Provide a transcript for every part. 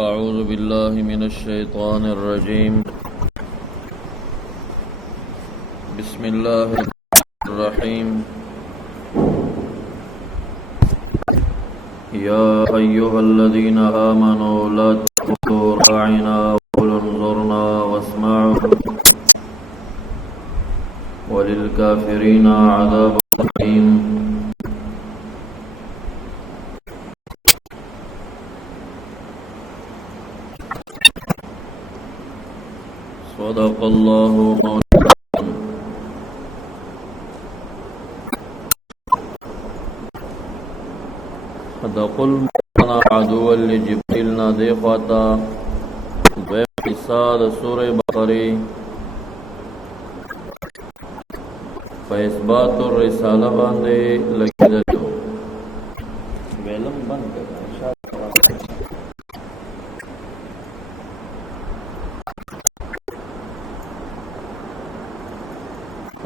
أعوذ بالله من الشيطان الرجيم بسم الله الرحيم يا أيها الذين آمنوا لا تقولوا راعنا وقولوا انظرنا واسمعوا وللكافرين عذاب أليم. صدق الله مولانا. دقل مانا عدو لجبریل نا دے خواتا دویم حصہ دا سورہ بقری فاثبات الرسالہ باندے لگی دلو ویلم بند کرنا انشاءاللہ.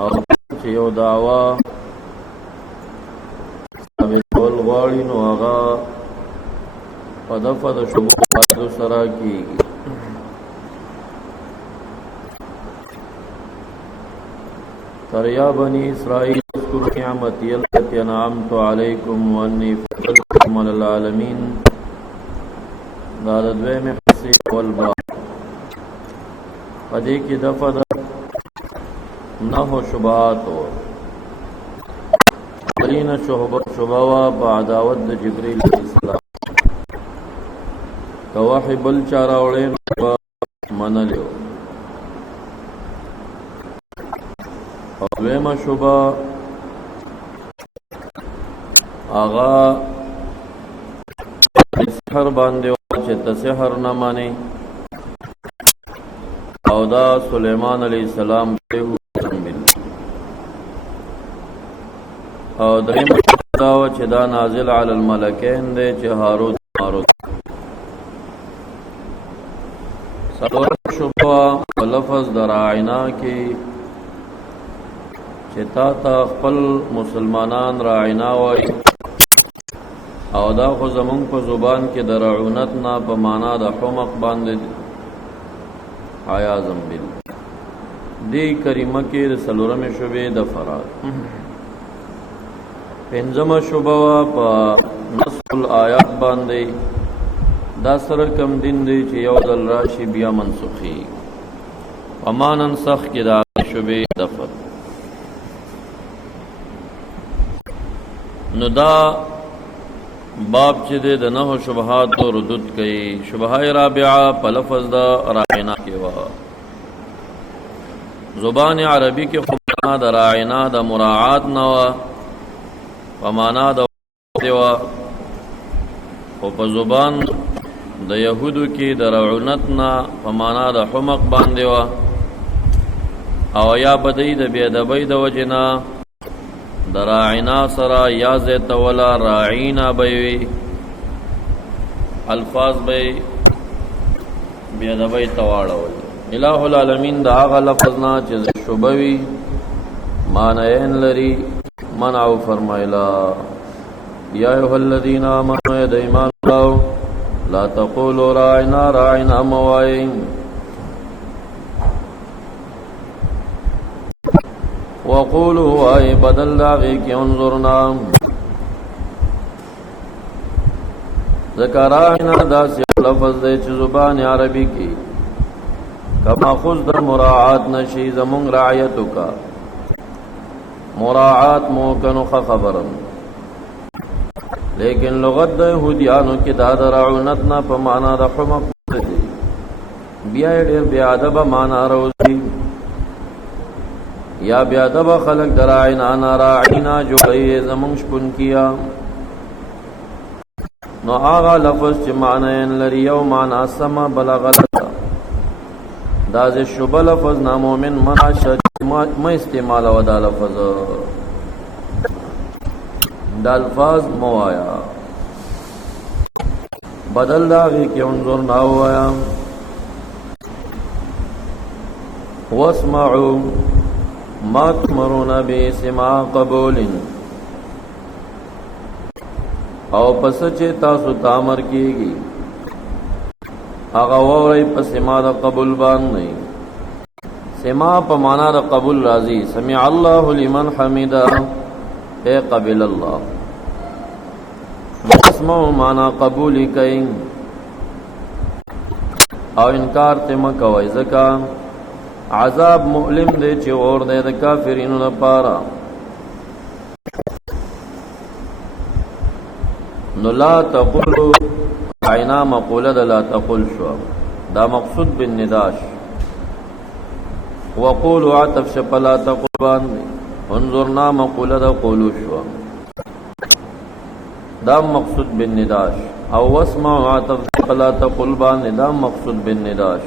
اور یو دعوا ثابتول غواړي نو هغه په دفعه د شبهات سره کېږي. تر یا بني اسرائیل اذکروا نعمتی التي انعمت علیکم وانی فضلتکم علی العالمین. دا د دویمې حصې والباب په دې کې دفعه د نحو شبهات و برین شبهوا په عداوت د جبریل علیہ السلام که وحی بل چا راوړی نو به منلیو. او دویمه شبه هغه سحر باندې و چې ته سحر نه منې او دا سلیمان علیہ السلام او دریم داو چې دا نازل علی الملکین دی چې هاروت ماروت. سلورم شبه لفظ دراعنا کې چې تا ته خپل مسلمانان راعنا وای او دا خو زمونږ په زبان کې د رعونت نه په معنا د حمق باندې عیاذ بالله. دی کریمه کې د سلورم شبه د فراد. پنځم شبه په نسخ الآیات باندې دا سره کم دین دی چې یو ځل راشي بیا منسوخي وما ننسخ کې دا شبه دفع. نو دا باب چې د نحو شبهات او ردود کوي. شبهه رابعه په لفظ دا راعنا کې و. زبان عربی کې خو معنا د راعنا د مراعات نه و په معنا د دیوا او په زبان د يهودو کې د رعونت نه په معنا د حمق باندې و او یا بدی د بی ادبی د وجنا د راعنا سره یا زیت ولا راعینا بوي الفاظ به بی ادبی تواړول. الہ العالمین دا هغه لفظ نه چې شوبوي معنی لري منعو فرمائلا یا ایوہ الذین آمنوا ید ایمان لاؤ لا تقولوا راعنا راعنا موائیں وقولوا آئی بدل داغی کی انظرنا. ذکر راعنا دا سی لفظ دے چی زبان عربی کی کما خود در مراعات نشی زمون رعیتو کا مراعات موکنو خبرن لیکن لغت د یهودیانو کې دا د رعونت نه په معنا د حمق دی بیا ډېر بیا ادب معنا راوځي یا بیا ادب خلق دراعنا راعینا جوړي زمون شپون کیا. نو هغه لفظ چې معنی لري یو معنا سما بلغت دا ز شوب لفظ نامومن مناشد ما استعمال و دا لفظ دا الفاظ موایا بدل داغی کی انظر ناوایا. واسمعوا ما تمرون بی سماع قبول او پس چې تاسو تامر کیږي هغه ووري په سما د قبول باندې. سما په معنا د قبول راځي. سمع الله لمن حمده اے قبل الله. اسمع معنا قبول کوي او انکار ته مکوي ځکه عذاب مؤلم دی چې اور دی د کافرینو لپاره. نو لا تقولوا عینا مقوله د لا تقل شو دا مقصود بالنداش. وقولوا عطف شپ لا تقل باندې انظرنا مقوله د قولو شو دا مقصود بالنداش. او واسمعوا عطف شپ لا تقل باندې دا مقصود بالنداش.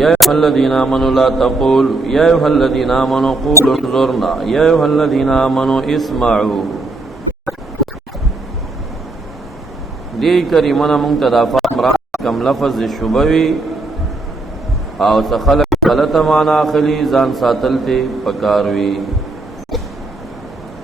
یا ایها الذین آمنوا لا تقول یا ایها الذین آمنوا قولوا انظرنا یا ایها الذین آمنوا اسمعوا. دی کریمانه مونږ ته دا فهم را کم لفظ شوبوي او څه خلک غلطه معنا اخلي ځان ساتل ته پکاروي.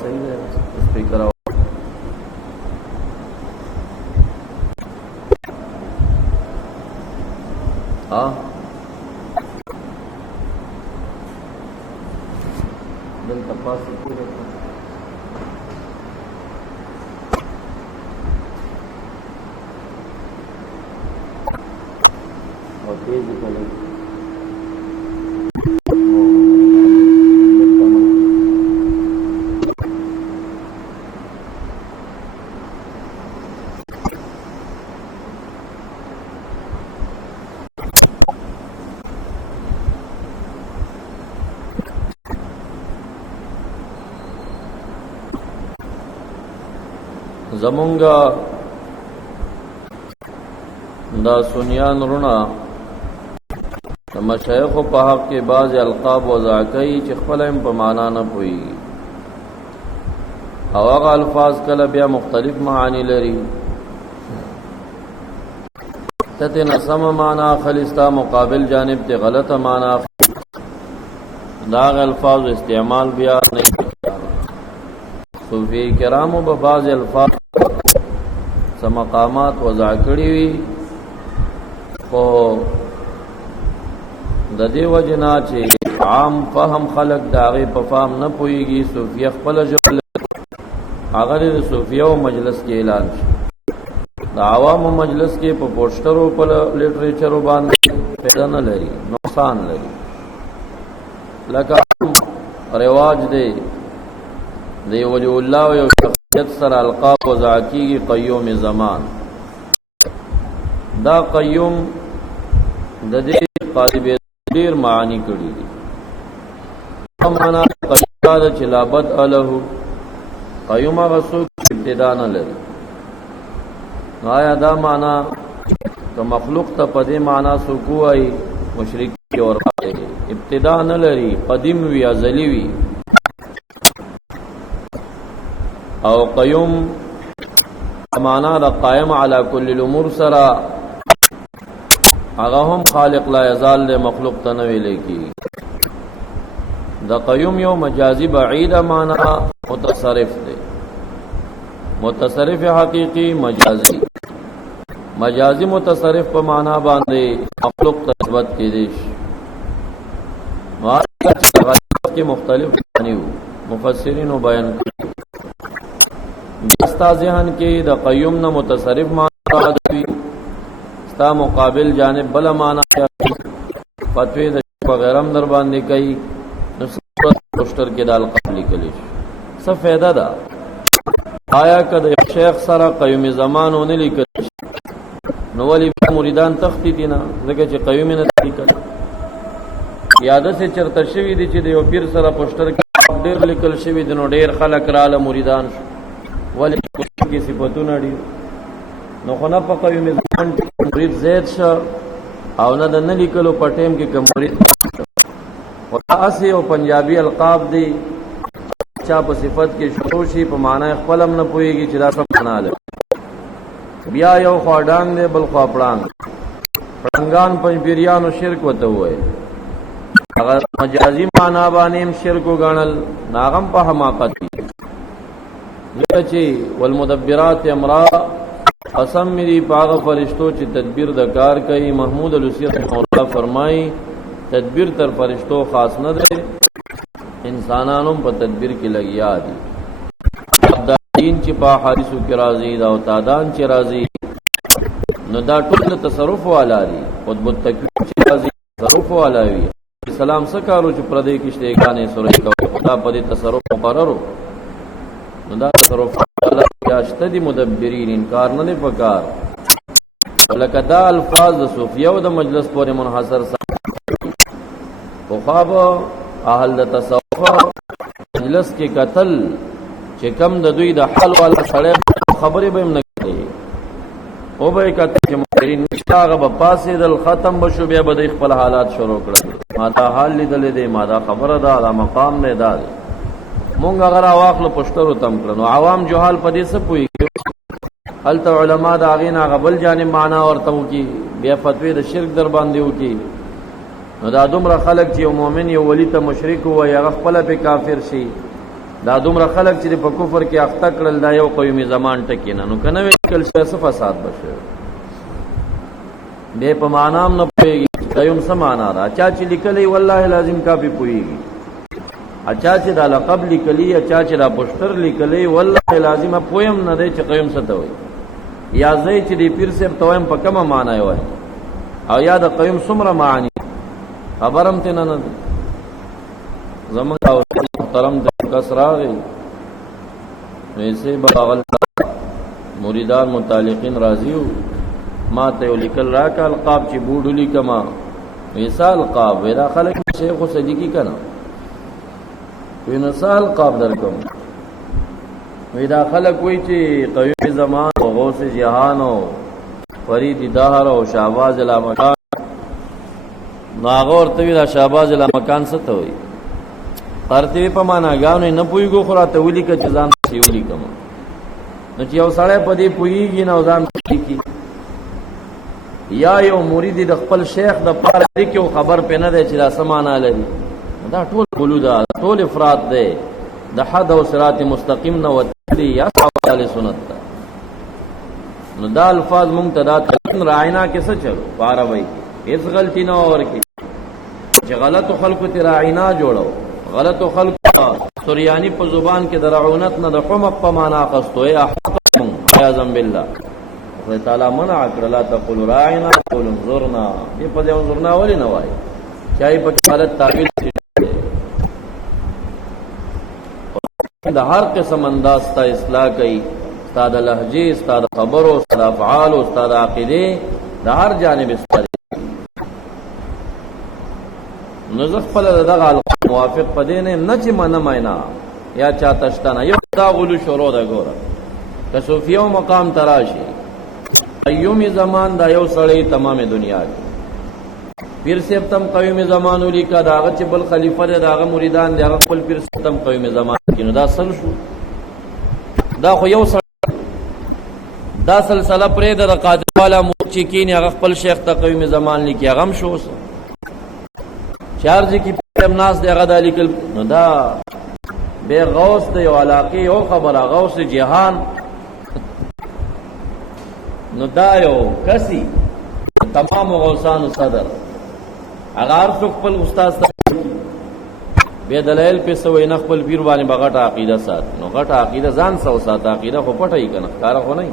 صحیح دی؟ سپیکر دلته پاسه کېږي او تیزی کلی زمونگا دا سنیان رونا مشایخ په حق کې بعض القاب وضع کوي چې خپل هم په معنا نه پوي او هغه الفاظ کله بیا مختلف معانی لري. ته نسم معنا خلستا مقابل جانب ته غلط معنا دا الفاظ استعمال بیا نه. صوفی کرامو په بعض الفاظ سم مقامات وضع کړی وي خو د دې وجنا چې عام فهم خلق داغه په فهم نه پويږي. صوفیه خپل جوړ هغه د صوفیو مجلس کې اعلان شي د عوامو مجلس کې په پوسټرو په لیټریچرو باندې پیدا نه لري نقصان لري. لکه رواج دی دی ولی الله یو شخصیت سره القاب وضع کیږي قیوم زمان. دا قیوم د دې قالب ډیر معانی کړي دي. معنا قیاد چې لا بدء له قیوم غسو ابتدا نه لري. آیا دا معنا که مخلوق ته پدې معنا سو کوی مشرک اور ابتدا نه لري قدیم وی ازلی وی. او قیوم معنا د قائم علی کل الامور سرا هغه هم خالق لا یزال له مخلوق تنوی لیکي. د قیوم یو مجازی بعید معنا متصرف دی. متصرف حقیقی مجازی. مجازی متصرف په معنا باندې مخلوق تثبت کې دي. واقعا کې مختلف معنی مفسرین بیان دستا ذهن کې د قیوم نه متصرف معنا راځي. ستا مقابل جانب بل معنا فتوی د غیرم در باندې کوي نو پوسټر کې دال قبلی کلی څه فائدہ ده؟ آیا کده شیخ سره قیوم زمانونه لیکل نو ولی مریدان تختی دي نه ځکه چې قیوم نه لیکل یاده سے چرته شوی دي چې د یو پیر سره پوسټر کې ډیر لیکل شوی دي نو ډیر خلک رااله مریدان ولی کې صفاتونه دي نو خو نه په قیوم زمان مرید زید شو او نه د نه لیکلو په ټیم کې کوم مرید خاصه او پنجابي القاب دي چا په صفت کې شروع شي په معنی خپل هم نه پويږي چې دا څه معنا لري. بیا یو خواډان دی بل خوا پړانګ پړنګان پنځپیریانو شرک وته وای هغه مجازي معنا باندې شرک وګڼل ناغم په حماقت دي چې والمدبرات امرا قسم میری پاغ فرشتو چې تدبیر د کار کوي. محمود الوسیت مولا فرمای تدبیر تر فرشتو خاص نه ده، انسانانو په تدبیر کې لګیا دي. دا دین چې په حدیثو کې راځي دا او تادان چې راځي نو دا ټول تصرف والا دي. قطب التکوین چې راځي تصرف والا وي. اسلام سکارو چې پردې کې شته غانې سورې کوي خدا په دې تصرف مقررو نو دا تصرف والا یاشته دي مدبرین انکار نه پکار. ولکه دا الفاظ د صوفیو د مجلس پورې منحصر او خواب اهل د تصوف مجلس کې قتل چې کم د دوی د حال والا سره خبرې به نه کوي او به کته چې مدبرین نشاغه په پاسې د ختم بشو بیا به خپل حالات شروع کړل. ما دا حال لیدل دي، ما دا خبره ده، دا مقام نه ده. مونږ اگر واخل پښترو تم کړنو عوام جهال پدې څه پوي هل ته علما دا غینا غبل جانب معنا ورته وکي بیا فتوی د شرک در باندې وکي. نو دا دومره خلک چې مؤمن یو ولی ته مشرک وای هغه خپل په کافر شي. دا دومره خلک چې په کفر کې اخته کړل دا یو قومي زمان ټکینه نو کنه وکل څه فساد بشه. به په معنام نه پويږي قیوم سمانا را چا چې لیکلې والله لازم کافي پويږي. اچھا چې دا لقب لیکلی اچھا چې دا پوسټر لیکلی والله لازم پویم نه دی چې قیوم څه ته وایي یا زئی چې دی پیر صاحب تویم په کومه معنی وایي او یا د قیوم څومره معنی خبرم ته نه دی. زمونږ او محترم د کسراغي ویسه باغل مریدان متعلقین راضیو ما ته لیکل راک القاب چې بوډو لیکما ویسا القاب ودا خلک شیخ صدیقی کنا وینسال قاب درکم ویدا خلق وی چې قیوم زمان او غوث جهان او فرید دهر او شهباز الامکان ناغور توی دا شهباز الامکان څه ته وي پرتی په معنا غاونې نه پویګو خو راته ولي ک چې ځان سی ولي کوم نو چې یو سړی په دې پویږي نو ځان کی یا یو مرید د خپل شیخ د پاره کې خبر پنه ده چې دا سمانه لري دا ټول بلودا ټول افراد ده د حد او صراط مستقیم نه وتلی یا حواله سنت نو دا الفاظ ممتدا تلین راینا کې څه چلو پاره وای هیڅ غلطی نه اور کی چې غلط خلق ته راینا جوړو غلط خلق سوریانی په زبان کې درعونت نه د حمق په معنا قصتو یا حقم اعظم بالله الله تعالی منع کړ لا تقول راینا قول انظرنا دې په دې انظرنا ولی نه وای چای په حالت تعویل د هر قسم انداز تا اصلاح کوي استاد لهجه استاد خبرو استاد افعال استاد عقیده د هر جانب استاد نزخ خپل دغه موافق پدې نه چې منه مینا یا چا تشتنه یو دا غلو شروع ده ګوره که صوفیو مقام تراشي قیوم زمان دا یو سړی تمامه دنیا کې پیر صاحب تم قیوم زمان ولي کا داغه چې بل خلیفہ داغه مریدان داغه خپل پیر صاحب تم قیوم زمان کې نو دا سل شو دا خو یو سړی دا سلسله پرې د قادر والا موچی کې هغه خپل شیخ ته قیوم زمان لیکي هغه هم شو چارج کی ناس دغه د لیکل نو دا به غوث د یو علاقه او خبره غوث جهان نو دا یو کسي تمام غوثان صدر اگر څوک خپل استاد به دلایل په سوې نه خپل پیر باندې بغټه عقیده سات نو غټه عقیده ځان سو سات عقیده خو پټه یې کنه کار خو نه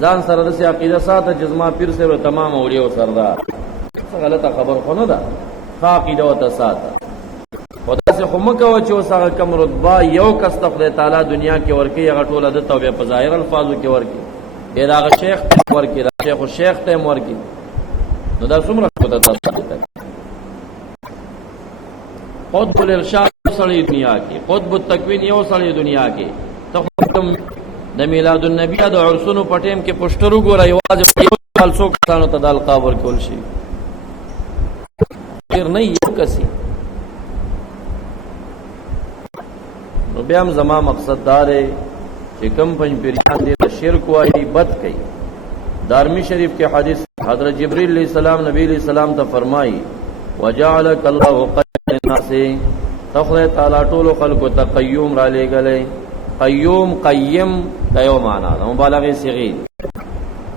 ځان سره د عقیده سات جزما پیر سره تمام اولیاء سردار غلطه خبر خو نه ده عقیده او تسات خدای سے خمکه و چې وسغه کم رتبه یو کس خدای تعالی دنیا کې ورکی هغه ټوله د توبه په ظاهر الفاظو کې ورکی ډیر هغه شیخ ورکی شیخ او شیخ ته ورکی نو دا څومره خدای تعالی قطب الارشاد سړی دنیا کې قطب التکوین یو سړی دنیا کې ته د میلاد النبی د عرسونو پټیم کې پوسټرو ګورای واځي یو خالصو کسانو ته د القاب ورکول شي نه یو کسی نو بیا هم زما مقصد دار چې کم پنځ پیران دي د شرک وایي بد کوي. دارمی شریف کې حدیث حضرت جبرئیل علیہ السلام نبی علیہ السلام ته فرمایي وجعلك الله قائما للناس تخله تعالی ټول خلق ته قیوم را لګلې قیوم قیم دا یو معنا ده مبالغه صيغه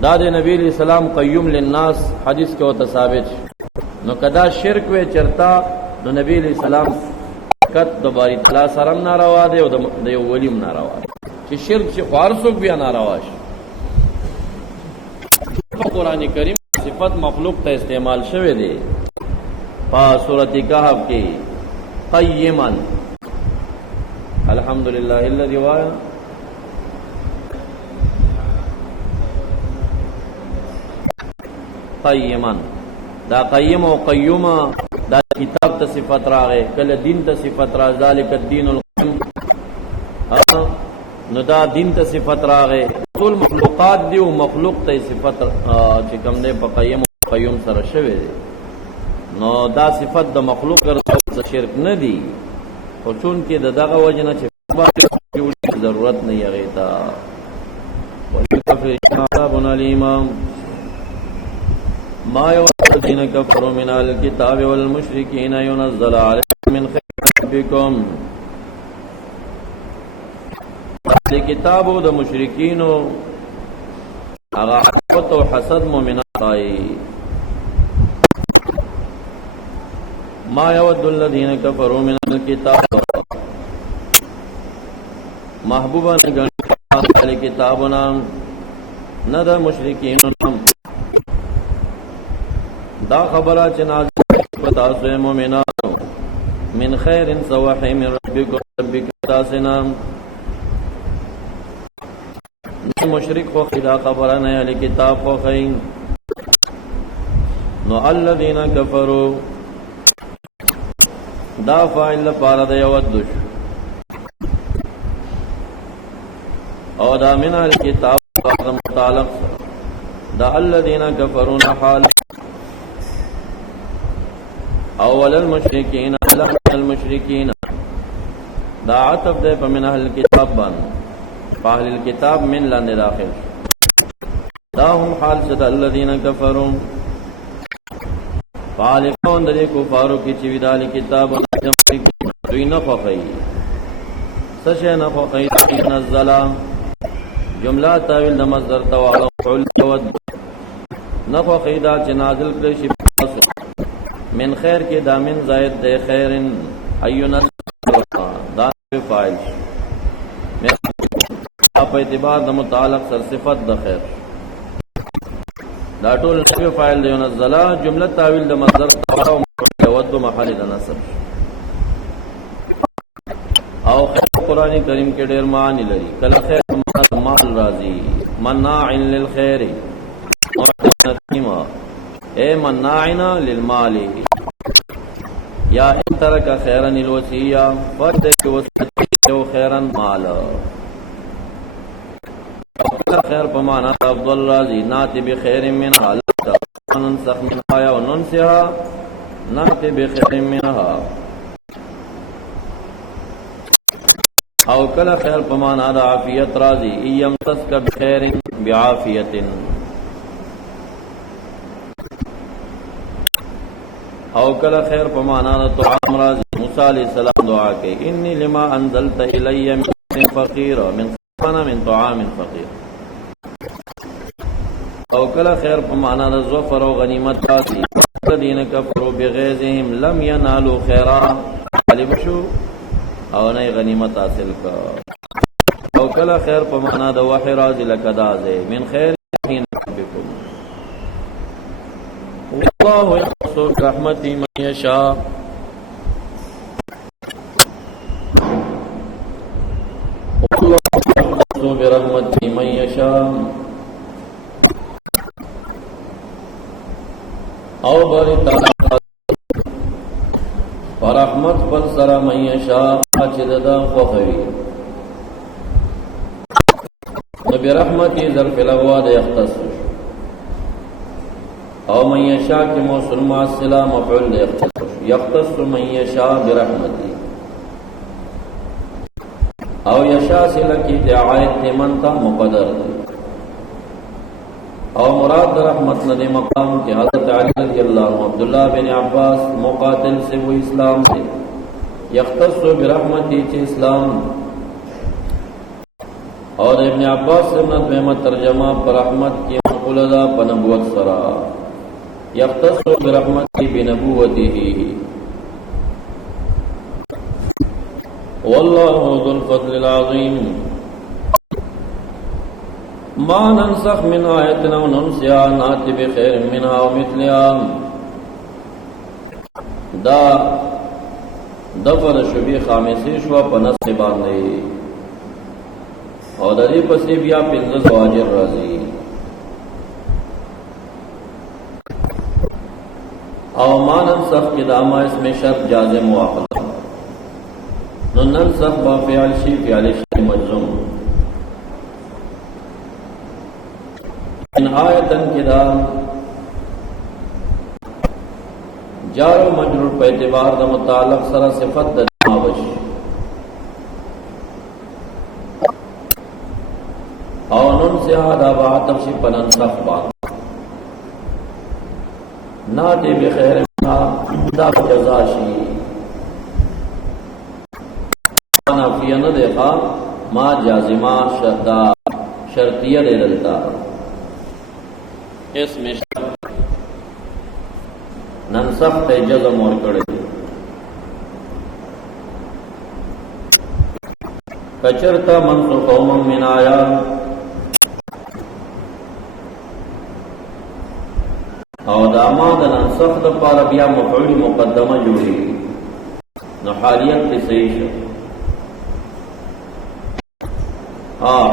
دا د نبی علیہ السلام قیوم للناس حدیث کې وته ثابت نو کدا شرک وې چرتا نو نبی علیہ السلام کت د باری تعالی سره ناروا دی او د یو ولیم ناروا دی چې شرک چې فارسوک بیا ناروا شي. په قران کریم صفت مخلوق ته استعمال شوه دی په سورۃ کهف کې قیما الحمدللہ الذی وایا قیما دا قیم او قیوم دا کتاب ته صفت راغې کله دین ته صفت را ذالک الدین القیم نو دا دین ته صفت راغې ټول مخلوقات دی او مخلوق ته صفت چې کوم دی په قیم او قیوم سره شوی دی نو دا صفت د مخلوق سره شرک نه دی او چون کې دغه وجنه چې ضرورت نه یې غیتا ولکفر عذاب علیم ما يود الذين كفروا من الكتاب والمشركين ينزل عليكم من خير ربكم الكتاب د مشرکین هغه حسد او حسد مؤمنان راي ما يود الذين كفروا من الكتاب محبوبا غن الكتابنا ند مشرکین دا خبره چې نازل پتا سو مؤمنانو من خیر سواحی من ربک تاسنا مشرک خو خدا خبره نه علی کتاب خو خین نو الذین کفروا دا فاعل پار د یودش او دا من الکتاب متعلق دا الذین کفروا حال اول المشرکین على المشرکین دا عطف دے پا من اہل الكتاب بان پا اہل الكتاب من لاندے داخل دا هم حال شد الذین کفرون فالقون دے کفارو کی چوی دالی کتاب دوی نفقی سشے نفقی نزلا جملہ تاویل دا مصدر توالو فعل ود نفقی دا چنازل کرشی پاسو من خیر کے دامن زائد دے خیرن ایونت دا فائل آپ اعتبار دا متعلق سر صفت دا خیر دا طول نفی فائل دے ینزلا جملت تاویل دا مصدر تاویل ود محل دا نصر او خیر قرآن کریم کے دیر معنی لری کل خیر مال رازی مناع للخیر اے مناعنا للمالی یا ان ترک خیرا الوسیہ فرد کی وسیع خیرا مالا خیر پمانا عبد الرازی ناتی بخیر منها لتا ننسخ منها یا ننسها ناتی بخیر منها او کل خیر پمانا دا عافیت رازی ایم تسک بخیر بعافیت او کلا خیر پمانا طعام راضی موسی علیہ السلام دعا کہ انی لما انزلت الی من فقیر من خفنا من طعام فقیر او کلا خیر پمانا ظفر و غنیمت راضی الذین کفروا بغیظهم لم ینالوا خیرا غالب شو او نئی غنیمت حاصل کا او کلا خیر پمانا وحی راضی لکدازے من خیر ربکم والله يخص برحمته من يشاء والله يخص برحمته من يشاء او بری تعالی فرحمت پر سرا من يشاء اچددا خوخوی نبی رحمتی ظرف الاغواد يختص او من یشاء کے موصول مع الصلہ مفعول یختص من یشاء برحمتی او یشاء صلہ کی دعایت تیمنتا مقدر او مراد رحمت ندی مقام کے حضرت علی رضی اللہ عنہ عبداللہ بن عباس مقاتل سے وہ اسلام سے یختص برحمتی چی اسلام اور ابن عباس سے ابن ترجمہ پر رحمت کی خلدا پنبوت سرا یختص برحمتی بنبوته واللہ ذو الفضل العظیم ما ننسخ من آیت او ننسها نأتی بخیر منها ومثلها دا دفن شبی خامسی شوا پنس باندې او د دې پسې بیا پنځه زواجر راځي او ما ننسخ کې د اما اسم شرط جازم واقع نو ننسخ با فعل شي فعل شي مجزوم ان آیتن کې دا جار و مجرور په اعتبار د متعلق سره صفت د ماوش او نن سے دا عطف شي پنن صفا ناتی بخیر دا جزا شي انا فی نه ده ما جازمہ شدا شرطیہ دے دلتا اسم شرط ننسخ تے جزم اور کڑے کچرتا منسوخ قوم من آیات او داما د ننسخ د پاره بیا مفعول مقدمه جوړي نو حالیت ته صحیح شو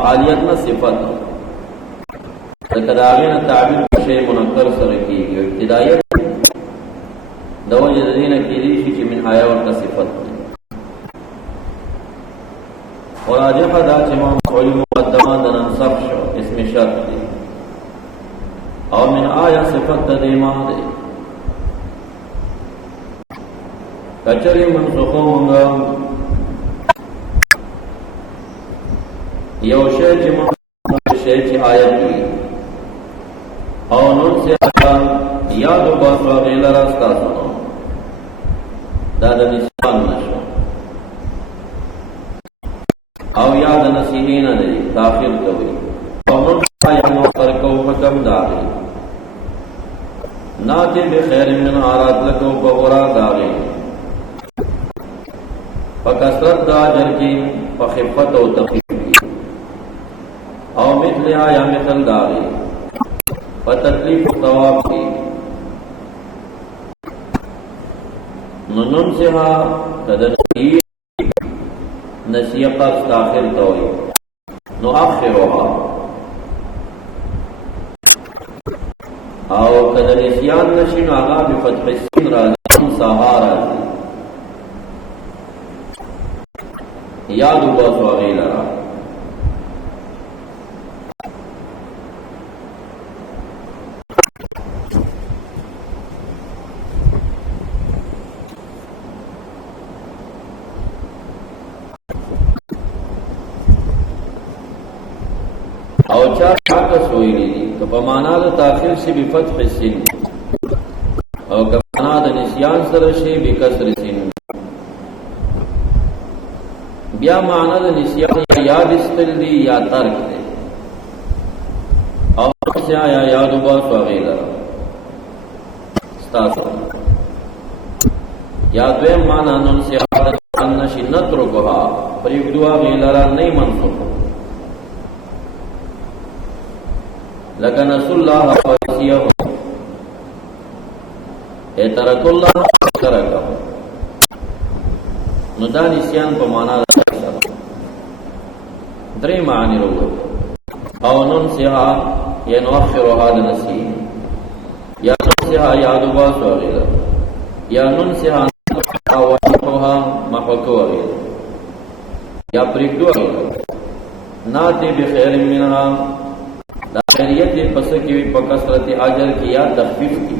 حالیت نه صفت تداغین تعبیر شی منکر سره کیږي ابتدایت د وجه د دینه کېږي چې من آیا ورته صفت او راجح دا چې مفعول مقدمه د ننسخ شو اسم شرط دی او من آیا صفت دیما دے کچری منسوخو منگا یو شے چی منسوخ شے چی آیت کی او نون سے آیا یادو باسوا غیل راستا سنو دادا نسیان نشو او یاد نسیحین دے تاخیر کوئی او نون سے آیا موقر کو حکم داغی ناتی بخیر من آرات لکو بغرا داغی فکسرت دا جر کی فخفت و تخیف کی او مثل آیا مثل داغی فتکلیف ثواب کی ننن سے ہاں تدنی نسیقہ استاخر توئی نو آخروها او کدر اسیان نشین آغا بفتح السین رازی ساہا رازی یادو باسو غیل را او چار حقس ہوئی لی کہ پمانا دا تاخیر شی بفتح السین او کمانا دا نسیان سر شی بکسر سین بیا مانا دا نسیان یا یاد استل دی یا ترک دی او سے آیا یادو باسو غیل را ستاسو یا دویم مانا نن سے آدھا نشی نترکوها پر یک دعا غیل را نئی منصف لکن رسول اللہ فاسیہ اے ترک اللہ ترکہ ندا نسیان پا مانا دا دری معنی رو او ننسیہا یا نؤخرها لنسیہ یا ننسیہا یادو باسو غیر یا ننسیہا ونحوها محوکو غیر یا پرکدو غیر ناتی بخیر منها دا خیریت دی پس کی وی پکسرت اجر کی یا تخفیف کی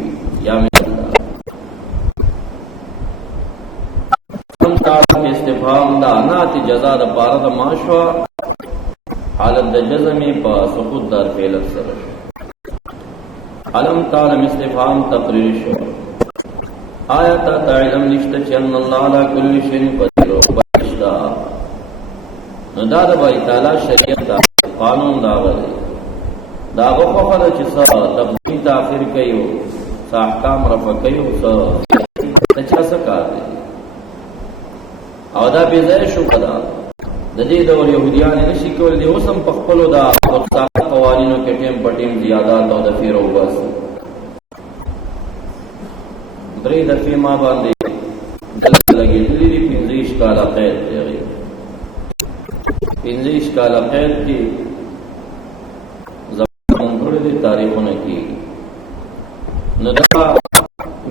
یا من اللہ ہم تعالی استفهام دا ناتی جزا دا پارا دا ماشوا حالت دا جزمی پا سقود دار فیلت سرش علم تعالی استفهام تقریر شو آیتا تعلم نشتا چن اللہ علا کل شن قدر و بشتا ندا دا بائی تعالی شریعت دا قانون دا غلی دا هغه خبره چې څه تبدیل تاخير کوي او څه احکام رفع کوي او څه څه کار دی او دا به ځای شو کدا د دې ډول يهوديان نشي کول دي اوس هم په خپل دا قوانینو کې ټیم په ټیم زیادات او د فیر او بس درې د فيما باندې دلته لګېدلې دي 15 کاله قید دی 15 کاله قید کې تاریخونه کی نو دا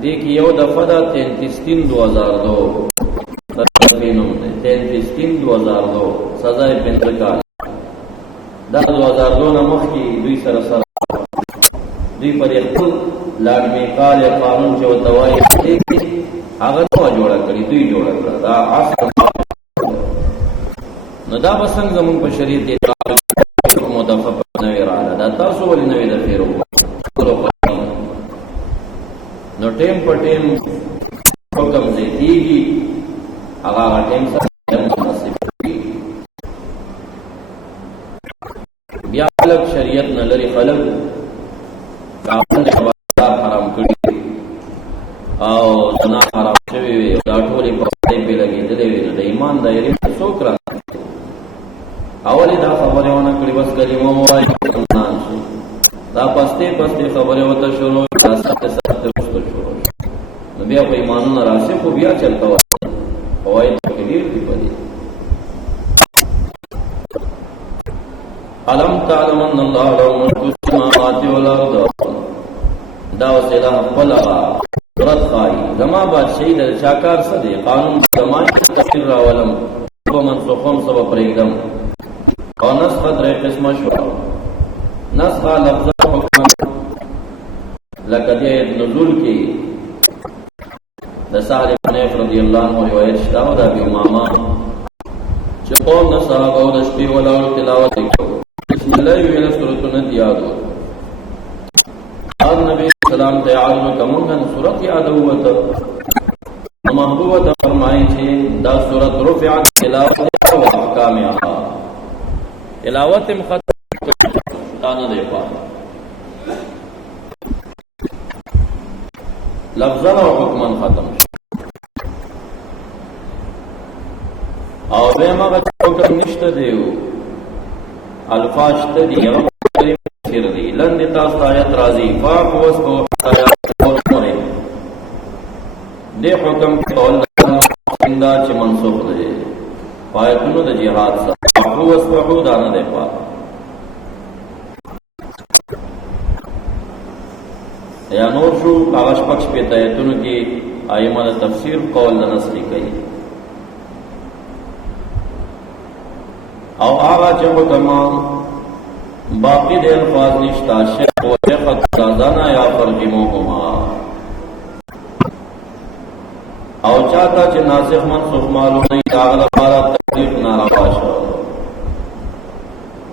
دې کې یو دفعه دا 33/2002 ترفینو ده 33/2002 سزا یې 15 کال دا 2002 نه مخکې دوی سره دوی پر خپل لاندې کال قانون چې وتوای هغه نو جوړه کړی دوی جوړه کړه دا اصل نو دا بسنګ زمون په شریعت کې مدافع نوی رااله دا تاسو ولې نوی د فیرو نو ټیم په ټیم حکم زیاتیږي هغه ټیم سره مناسب کیږي بیا الګ شریعت نه لري خلک قانون حرام کړی او زنا حرام شوی دا ټولې په دې په لګېدلې وي د ایمان دایره څوک را اولی دا خبره ونه کړی بس کلمه وایي نان شي دا پسته خبره وته شروع ساته شروع نو بیا په ایمانونو راشه خو بیا چلتا وای تکلیف دی پدې علم تعلم ان الله له ملك السماوات والارض دا وسیله خپل رد خای زما بادشاہی د شاکار سده قانون زمان تفسیر راولم کو منسوخم سبب پرېږدم او نسخه درې قسمه شو نسخه لفظ حکم لکه دې نزول کې د سعد بن رضی الله عنه روایت شته او د ابي امامه چې قوم د صحابه او د شپې ولاړ تلاوت وکړو بسم الله ویل سورته یادو او نبی سلام ته عالم کومه سورته یادو وته محبوبه فرمایي چې دا سورته رفعت تلاوت او احکامها تلاوت مختم تانه دی پا لفظا او حکما ختم او به ما حکم نشته دیو الفاظ ته دی او تفسیر دی لن تاسو آیت راضی فاق وسو آیات ورته دی حکم قول اندا چې منسوخ دی آیتونو د جهاد سره او وسو دانه دی پا یا نور شو کاغذ پکش په آیتونو کې ائمه تفسیر قول نصری کوي او هغه چې حکم باقی د الفاظ نشتا شیخ او شیخ تازانا یا فرجموهما او چاہتا چې ناسخ منسوخ معلوم نه داغه لپاره تکلیف ناروا شو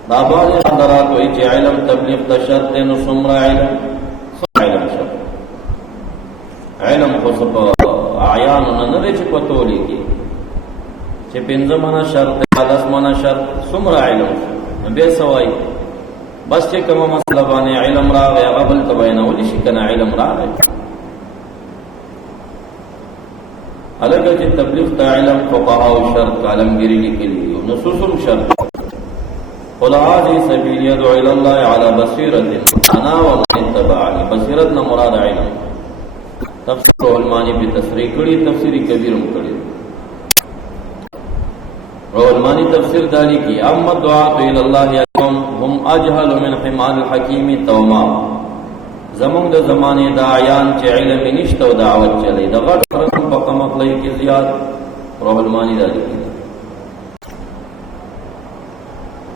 دا باندې اندرات وی چې علم تبلیغ تشد نو څومره علم شو علم خو په اعیان نه نه چې پتو لګي چې پنځه معنا شرط حدث معنا شرط څومره علم به سوای بس چې کومه مسله باندې علم راغی هغه بل تبینول شي کنه علم راغی الګ چې تبلیغ ته علم فقها او شرط عالمگیری لیکلي نصوص شرط قل هذه سبيل يدعو الى الله على بصيرة انا ومن اتبعني بصیرت نه مراد علم تفسیر علمانی په تصریح کړي تفسیری کبیرم کړي علمانی تفسیر دالی کی اما دعاء الى الله يوم هم اجهل من حمار الحكيم توما زمون د زمانه داعیان چې علم نشته او دعوت چلی د غټ فرق په کمقلې کې زیات روح المانی دالی کی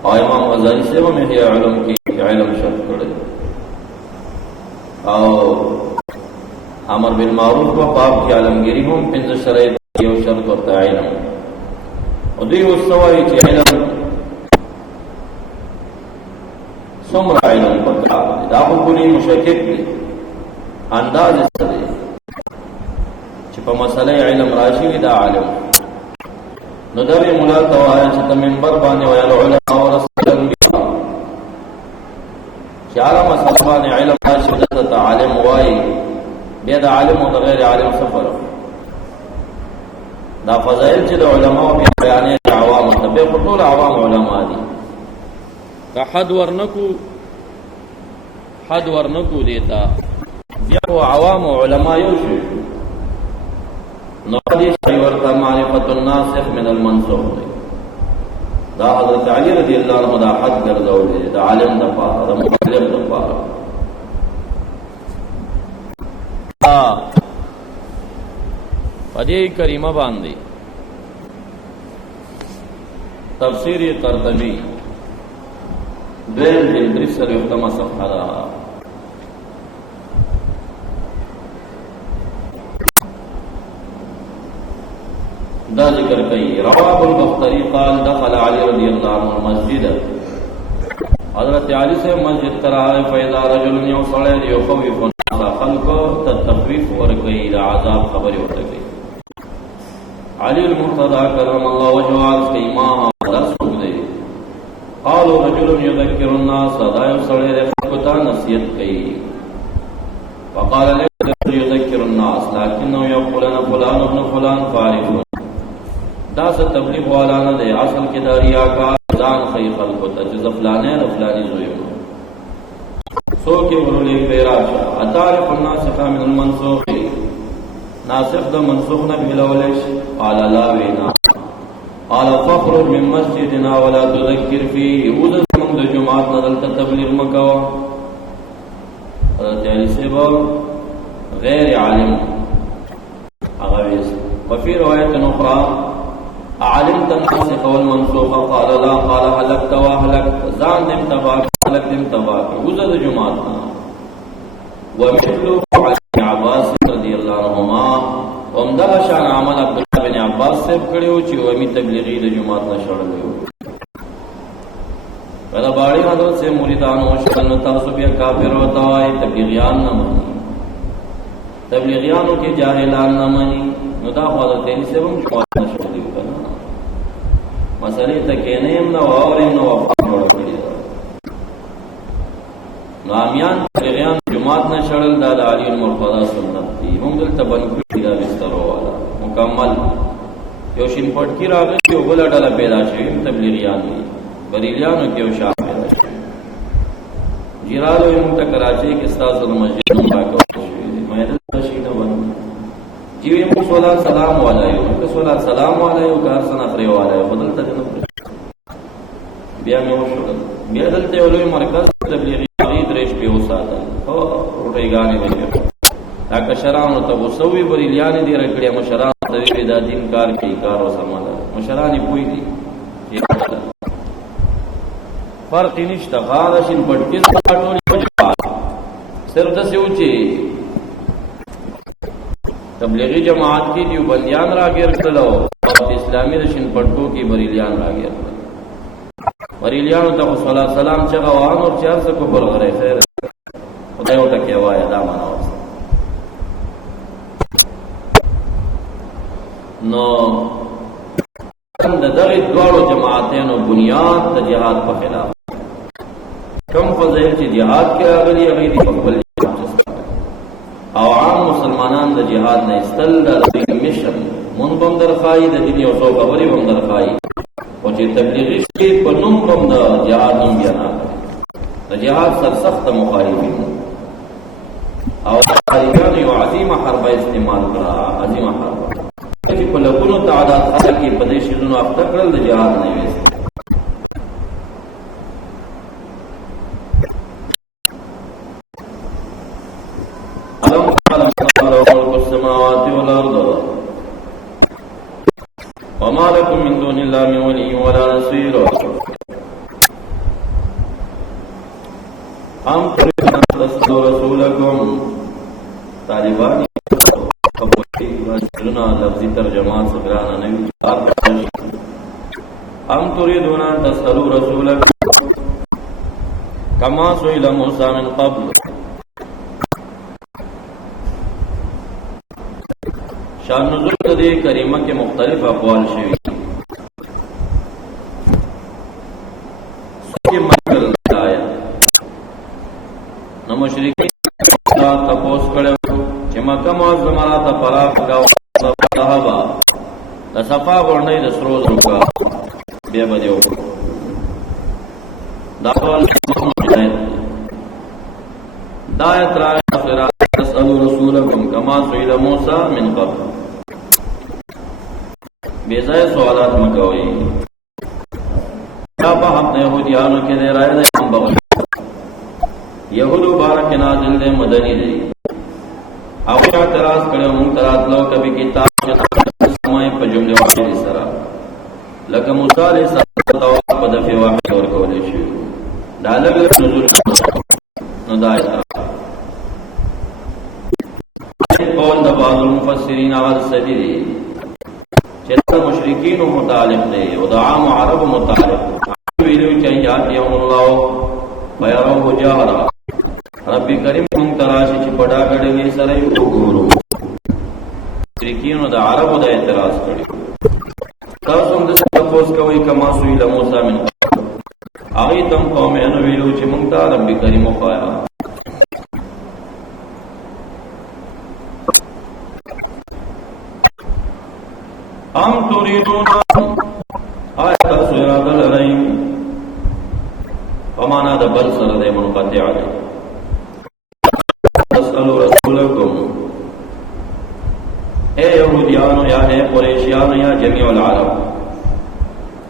او امام غزالی سے هم هي علم کې علم شرط کړي او امر بالمعروف په باب کې علمگیری هم پنځه شرایط یو شرط ورته علم او دوی وسوي چې علم څومره علم پکا دا په کلی مشکک دي انداز ستدي چې په مسله علم راشي دا عالم نو دا به مولا توای چې د منبر باندې ویل علماء او رسول الله چارا مسلمان علم دا شدت عالم وائی بیا دا عالم و دا غیر عالم سفر دا فضائل چې د علماء بیا بیانې عوام ته بیا ټول عوام علما دي که حد ورنکو دیتا بیا عوام علما یو شو نو حدیث ورته معرفت الناسخ من المنسوخ دی دا حضرت علی رضی اللہ عنہ دا حد ګرځولې دا عالم د پاره د معلم د پاره پدې کریمه باندې تفسیر قرطبی دین جلد سر یختم صفحه دا ذکر کئی رواب البختری قال دخل علی رضی اللہ عنہ مسجد حضرت علی سے مسجد ترائے فیضا رجل یوصلے یخوف الناس خلق تتخویف ورکی عذاب خبری ورکی علی المرتضی کرم اللہ وجوات کی ماہ رسول دے قالوا رجل یذکر الناس دا یوصلے خلقتا نصیت کی وقال لك یذکر الناس لیکنه یقولن فلان ابن فلان فارغ دا سے تبلیغ والا نہ دے اصل کے داریا کا ځان خی خلق ته چې فلانه فلانی زویم سو کې ورولې پیراشه اتعرف الناسخ من المنسوخ ناسخ د منسوخ نه بلولش قال لا وینا قال فخرج من مسجدنا ولا تذكر فيه وذ من جمعات نزل تبلیغ مکو حضرت علی سے غیر عالم اغویس وفي روايه اخرى علمت الناسخ والمنسوخ قال لا قال هلكت واهلكت زان دم تباك هلك دم تباك وزد جماعتنا ومثله عن عباس رضي الله عنهما ومدغ شان عمل عبد الله بن عباس سے کړیو چې ومی تبلیغی د جماعت نشړلو کله باړي حضرت سے مریدانو شان تاسو بیا کافر وتا وای تبلیغیان نه مانی تبلیغیانو کې جاهلان نه مانی نو دا حضرت علی سے هم جماعت نشړلو مسئلے تکینیم نو اوریم نو وفاق جوڑا کری نو آمیان تبلیغیان جماعت نہ شڑل دا علی المرتضی سنت دی هم دلتا بنکڑی دا بسترو والا مکمل یو شن پٹکی راگل یو بلا ڈالا پیدا شویم تبلیغیان دی بریلیانو کیو شاہ پیدا شویم جیرالو یم تا کراچی کستاز المسجد نمبا شوی دی میدل تشید بند جیوی مو صلاة سلام والا یو که صلاة سلام والا یو که حسن اخری والا یو بدلتا جنب بیا میں ہو شکل بیا دلتے علوی مرکز تبلیغی عقید ریش پی ہو ساتا روٹی گانے بجے تاکہ شرانو تب سوی بریلیانی دی رکڑیا مشران دوی دا دین کار کی کارو سمالا مشرانی پوئی دی فرقی نشتا غادشن پڑکس پاٹولی مجبار صرف دسی اوچی تبلیغی جماعت کی دیوبندیان راگیر کلو اور اسلامی دشن پٹکو کی بریلیان راگیر کلو بریلیانو تا صلاة سلام چگا وان اور چار سے کفر غرے خیر خدایو تا کیوائی دامانا ورسا نو دغی دوارو جماعتین و بنیاد دا جہاد پا خلاف کم فضائل چی جہاد کے آگلی اغیدی پکبل جہاد چستا او عام مسلمانان دا جہاد نا استل دا دوی مشن من بم در خواهی دا دینی و سو خبری بم در خواهی و چی تبلیغی شید پر نم بم دا جہاد نم بیانا کرے دا جہاد سر سخت مخالفین او خاریبیان یو عظیم حربہ استعمال کرا عظیم حربہ چی پلکونو تعداد خلقی پدیشیزونو افتکرل دا جہاد نیویست السماوات والارض وما لكم من دون الله من ولي ولا نصير ام تريدون ان تسألوا رسولكم طالبان رجلنا لفظی ترجمان سبرانا نبی ام تريدون ان تسألوا رسولكم كما سئل موسى من قبل شان نزول دے کریمہ کے مختلف اقوال شوی سوچ مکل آیا موسی تپوس کړو چې مکه معظمه ته پراخ کاو صحابه د صفا غونډې د سرو زرو بیا به دیو دا ټول دا تر اخره اسالو رسولکم کما سئل موسی من قبل بیزای سوالات مکوئی په حق یهودیانو کې دی راځي د بغل یهودو بارک نازل دی مدنی دی او اعتراض کړو مونږ تراتلو کبي کتاب سمای په جمله واحده سره لکه موسی علیه السلام په دفعه واحده ورکول شي دا لږ نزول نو دا قول د بعض المفسرین اول سدی چې مشرکین متعلق دی او د عام عرب متعلق ویلو چې یاتیهم الله ويروا جهرا رب کریم موږ تراشي چې پډا غړې سره یو وګورو مشرکین د عربو د اعتراض کړي تاسو هم د تاسو کوي کما سئل موسی من هغه تم قوم انو ویلو چې موږ ته رب کریم وقایا ام تريدون آیت سورة الرحیم فمانا دا بل سر دے منقطع دے اسألو رسولکم اے یہودیانو یا اے قریشیانو یا جمیع العرب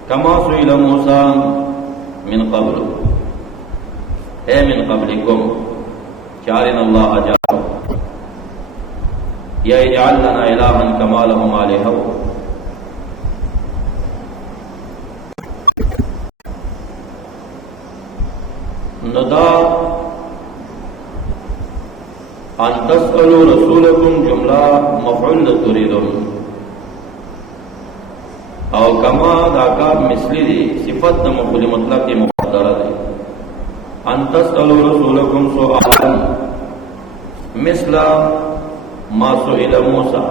کما سئل موسیٰ من قبل اے من قبلکم چارن اللہ جاؤ یا اجعل لنا الہا کما لهم آلہو ندا ان تسألوا رسولکم جملہ مفعول تريدون او کما دا کاب مثلی دی صفت دا مفعول مطلق مقدرہ دی ان تسألوا رسولکم سؤالا مثل ما سئل موسیٰ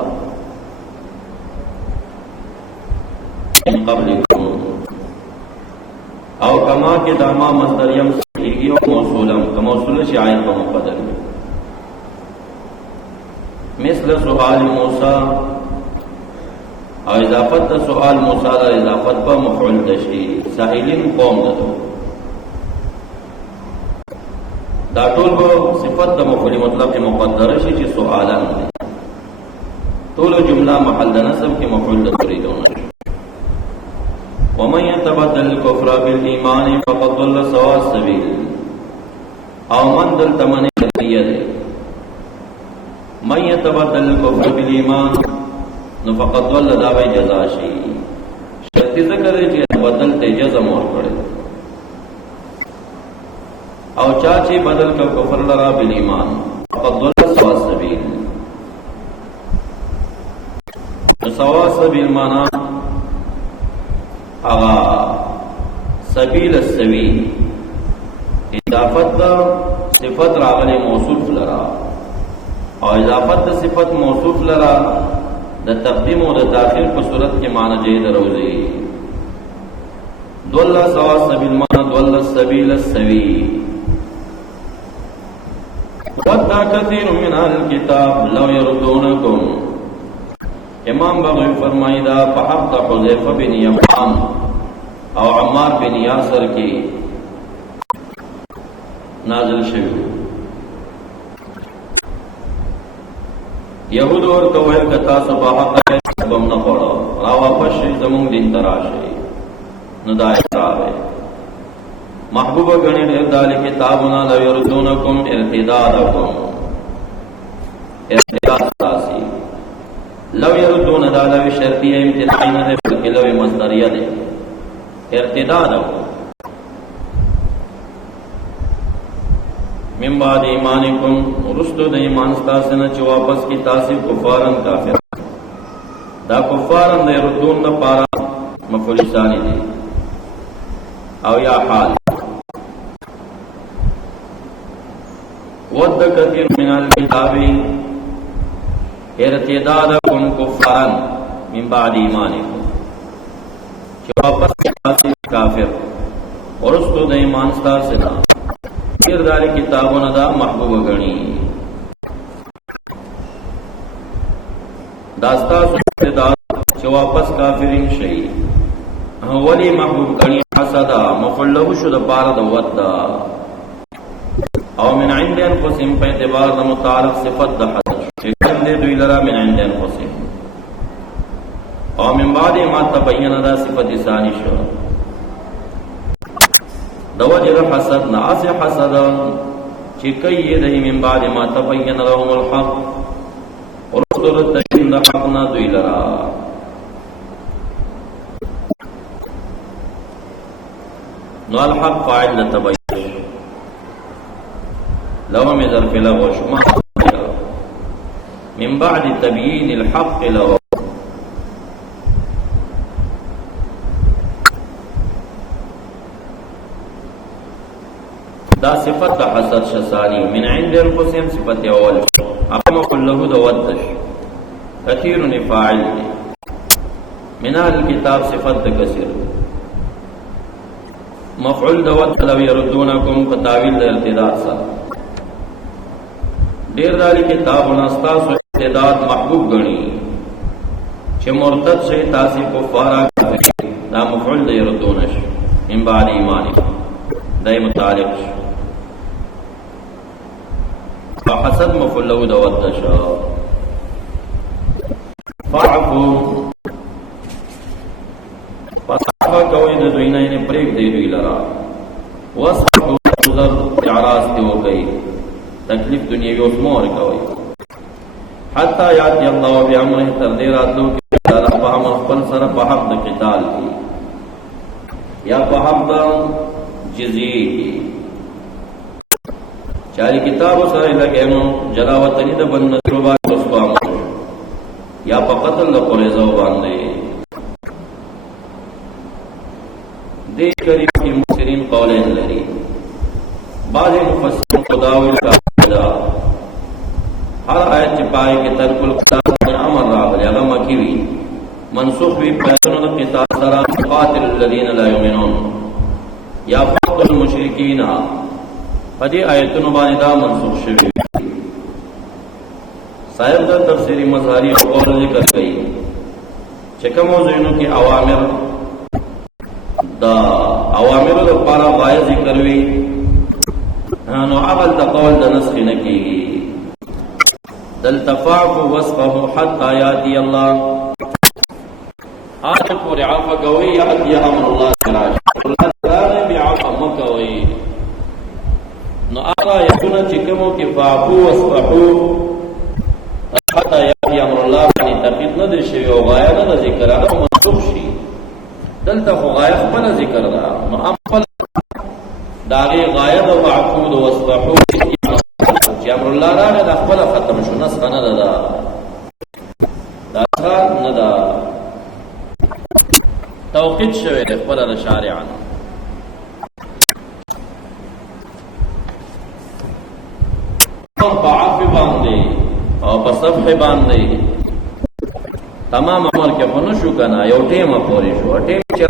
من قبلکم او کما کے داما مصدریم سیگیو موصولم کموصول شعائن کا مقدر مثل سؤال موسیٰ او اضافت دا سؤال موسیٰ دا اضافت پا مفعول دشی ساحلین قوم دتو دا طول با صفت دا مفعول مطلب کی مقدر شی چی سؤالان دی طول جملہ محل دا نصب کی مفعول دا تریدون ومن يتبدل الكفر بالإيمان فقد ضل سواء السبيل او من دل تمنی دلیه ده من يتبدل الكفر بالإيمان نو فقد ضل داوی جزا شي شرطی ذکر دی چې بدل ته جزم اور کړي او چاچی بدل کا کفر لرا بالایمان فقد ضل سواء السبيل سواء السبيل معنا اغا سبیل السوی اضافت صفت راغلی موصوف لرا او اضافت صفت موصوف لرا د تقدیم او د تاخیر په صورت کې معنی جید روزی دول سوا سبیل معنی دول السبیل السوی وَدَّ كَثِيرٌ مِنْ أَهْلِ الْكِتَابِ لَوْ يَرُدُّونَكُمْ امام بغوی فرمائی دا پحق دا حذیفہ بن یمان او عمار بن یاسر کی نازل شوی یہود اور کوئل کتا سباحق بم نخوڑا راوا پشی زمون دین تراشی ندائت راوے محبوب گنی دیر دالی کتابنا لو یردونکم ارتدادکم ارتداد تاسی لو یردون دا لو شرطیہ امتناعی نہ دے بلکہ لو مصدریہ دے ارتداد من بعد ایمانکم رستو دا ایمان ستاسنا چو واپس کی تاثیر کفارن کافر دا کفارن دا یردون دا پارا مفعول ثانی دے او یا حال ود کثیر من الکتابی ارتدادکم کفارن من بعد ایمانکم چو واپس کی تاثیر کافر اور اس تو دا ایمان ستاسنا پھر داری کتابوں دا محبوب گنی داستا استعداد چې واپس کافرین شي ولی محبوب غنی حسدا مفعول شو د بار د ودا او من عند انفسهم په اعتبار د متعلق صفت د حسد چې کله دوی لرا من عند انفسهم او من بعد ما تبین دا صفت ثانی شو د وجه حسد نه اس حسد چې کوي د من بعد ما تبین لهم الحق ورسول التشین د حقنا دوی لرا نو الحق فاعل تبین لهم ظرف له وشما من بعد تبيين الحق له دا صفت حسد شساری من عند القسم صفت اول اقام كله دودش كثير فاعل من اهل الكتاب صفت كثير مفعول دود لو يردونكم فتاويل الارتداد سا دیر دالی کتاب نستاس و استعداد محبوب گنی چه مرتد شئی تاسی کفارا کافری دا مفعول دا یردونش من بعد ایمانی دا متعلق فحسد مفعول له دا ودشا فعفو فصحفا کوئی دا دوینین پریک دی دوی لرا وصحفو نظر اعراض دیو گئی تکلیف دنیاوی اوس مور کوي حتی یاتی الله بامره تر دې راتلو کې الله په امر خپل سره په حق د قتال کې یا په حق د جزیه کې چاري کتاب سره لګینو جلاوطنی د بن نصر باندې رسوا یا په قتل د قریزو باندې دې کری کې مفسرین قولین لري بعض مفسرین خداوی کا ہر آیت چپائے کہ ترک القتال امر راغلی اگر مکی وی منسوخ وی پیسن القتال سرا قاتل الذین لا یؤمنون یا فقتل المشرکین فدی آیتن باندا منسوخ شوی صاحب دا تفسیری مظہری قول ذکر گئی چکم موضوعینوں کی اوامر دا پارا غایہ ذکر وی نو عقل دا قول دا نسخ نکیگی دل تفاعف وصفه حتی آیاتی اللہ آج پوری عفا کوئی یعطی امر اللہ کراج اللہ تعالی بی عفا مکوئی نو آقا یکونا چکمو کی فاعفو وصفحو حتی آیاتی امر اللہ بانی تقید ندر شوی و غایہ ندر ذکر آگا منسوخ شی دل تخو غایہ خبنا ذکر دا نو امپل داغی غایہ دا وعفو دا وصفحو چې امر الله راغی دا خپل ختم شو نسخه نه ده دا نه ده توقید شوی ده خپل د شارعانو په عفو باندې او په صفح باندې تمام امر کې ونه شو کنه یو ټیمه پوری شو ټیم چې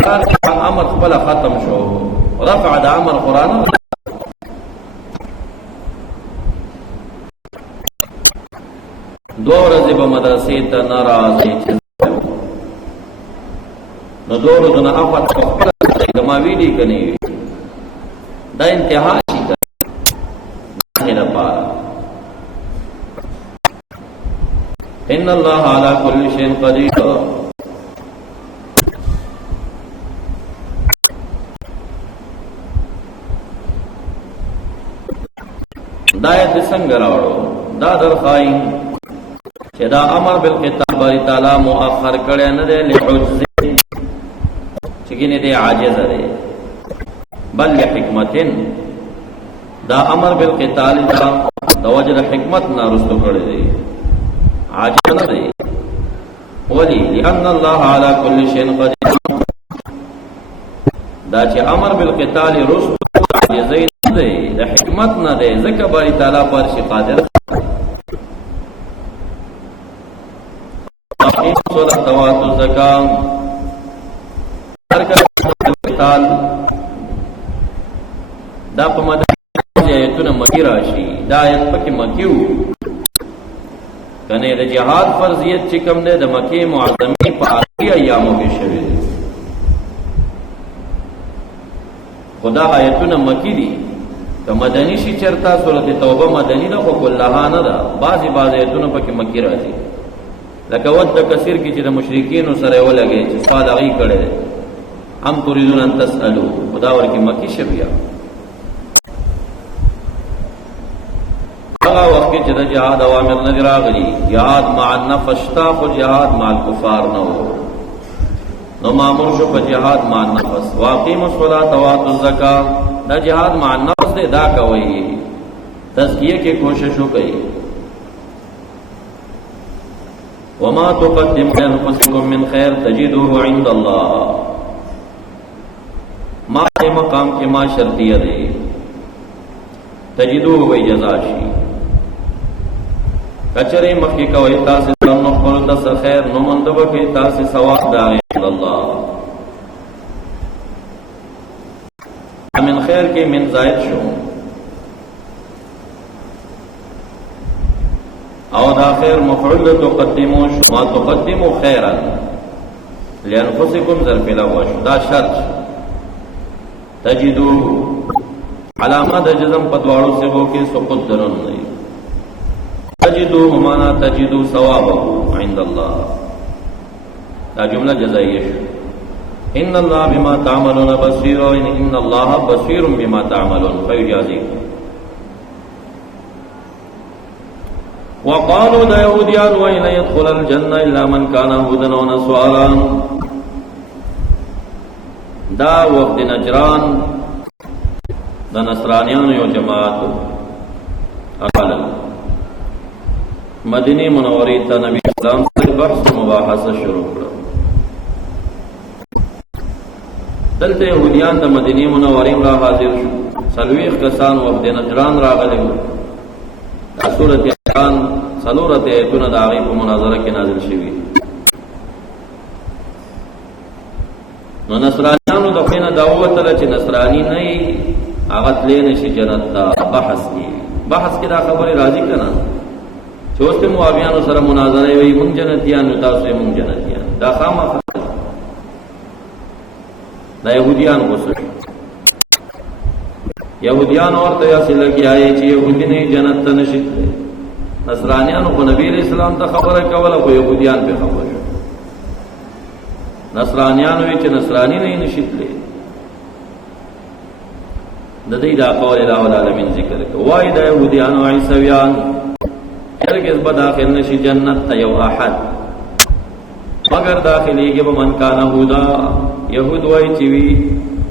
امر خپل ختم شو رفع د امر قران دو ورځې په مدرسې ته ناراضي نو دو ورځې نه افات خپل کما ویډی کني دا انتها شي کنه نه پاره ان الله على كل شيء قدير دا دې څنګه راوړو دا درخای چې دا امر بالقتال باری تعالی مؤخر کړي نه دی لعجز چې ګینه دی عاجز دی بل لحکمتن دا امر بالقتال دا د وجه حکمت نه رسو کړي دی عاجز نه دی ولی لأن الله على كل شيء قدير دا چې امر بالقتال رسو عاجز دی د حکمت نه دی ځکه باری تعالی پر شي قادر صورت دوات الزکام حرکت القتال دا پا مدد آیتون مکی راشی دا آیت پاک مکیو کنه د جهاد فرضیت چې کوم دی د مکه معظمه په آخري ایامو کې شوی دی. خدا آیتونه مکی دي که مدنی شي چرتا سورۃ توبه مدنی ده خو کلها نه ده، بعضی آیتونه پکې مکی راځي لکه ود کثیر کې چې د مشرکین سره ولګي چې سوال هغه کړي هم تريدون ان تسالو خدا ورکی مکی شبیا. هغه وخت چې د جهاد اوامر نه راغلي جهاد مع النفس تا خو جهاد مع الكفار نه وو، نو مامور شو په جهاد مع النفس. واقیم الصلاة واتوا الزکاة دا جهاد مع النفس دے دا کوئی تزکیه کې کوشش وکړي. وما تقدموا لانفسکم من خیر تجدوه عند الله. ما دې مقام کې ما شرطیه ده تجدوه وی جزا شي. کچره مخکې کوي تاسو نو خپل تاسو خیر نو مندوب کې تاسو ثواب ده الله. من خیر کې من زائد شو او دا خیر مفعول تقدمو شو ما تقدمو خیرا لانفسکم ظرف الاول شو دا شرط. تجدو علامه د جزم په دواړو صيغو کې سقوط درون دی. تجدو معنا تجدو ثوابه عند الله دا جمله جزائیه شو. ان الله بما تعملون بصير ان الله بصير بما تعملون فيجازيكم. وقالوا دا يهوديان وإن يدخل الجنة إلا من كان هودا ونصارى. دا وفد نجران دا نصرانیان یو جماعت اقلل مدینه منوری ته نبی اسلام سره بحث مباحثه شروع کړه. دلته يهوديان د مدینه منورې را حاضر شو. سلويخ کسان وفد نجران راغلي وو. سورۃ انسان سلورت ایتونه د هغه په مناظره کې نازل شوي. نو نصرانیانو د خینه دعوت له چې نصرانی نه هغه تلې نشي جنت ته. بحث کې دا خبره راځي کنه چې اوس ته موابیانو سره مناظره وي مونږ جنتیان نو تاسو مونږ جنتیان. دا خامخا دا يهوديان غوسه يهوديان اورته یاسي لګي آئے چې يهودي نه جنت ته نشي. نصرانيان کو نبی اسلام ته خبره کوله خو يهوديان به خبره شو. نصرانيان وی چې نصراني نه نشي تللی. د دې دا قول الہ العالمین ذکر کوي وای دا يهوديان او عیسویان هرگز به داخل نشي جنت ته یو احد مگر داخليږي به من کان هودا. يهود وای چې وی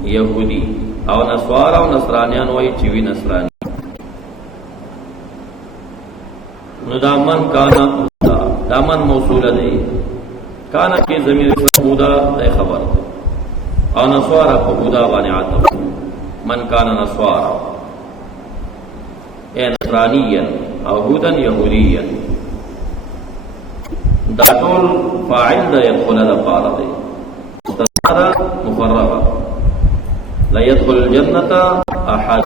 يهودي او نصارا او نصرانيان وای چې وی نصراني. نو دا من کانا دا من موصوله دی. کانا کی ضمیر هودا دا خبر دی او نصارا کو هودا باندې عطف. من کانا نصارا اے نصرانيا او هودا يهوديا. دا ټول فاعل د يدخل لپاره دی. مستتر مفرغه لا يدخل الجنة احد